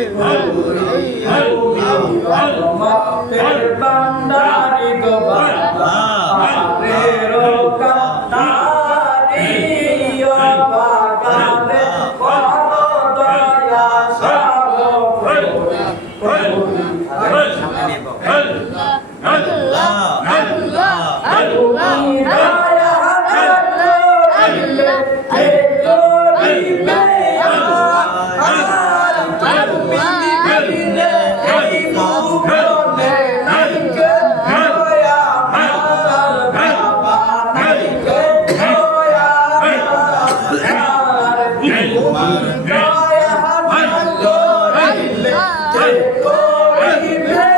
I hey, hey, Happy birthday!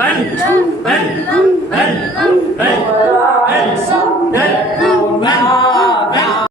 门出门出门出门门送人。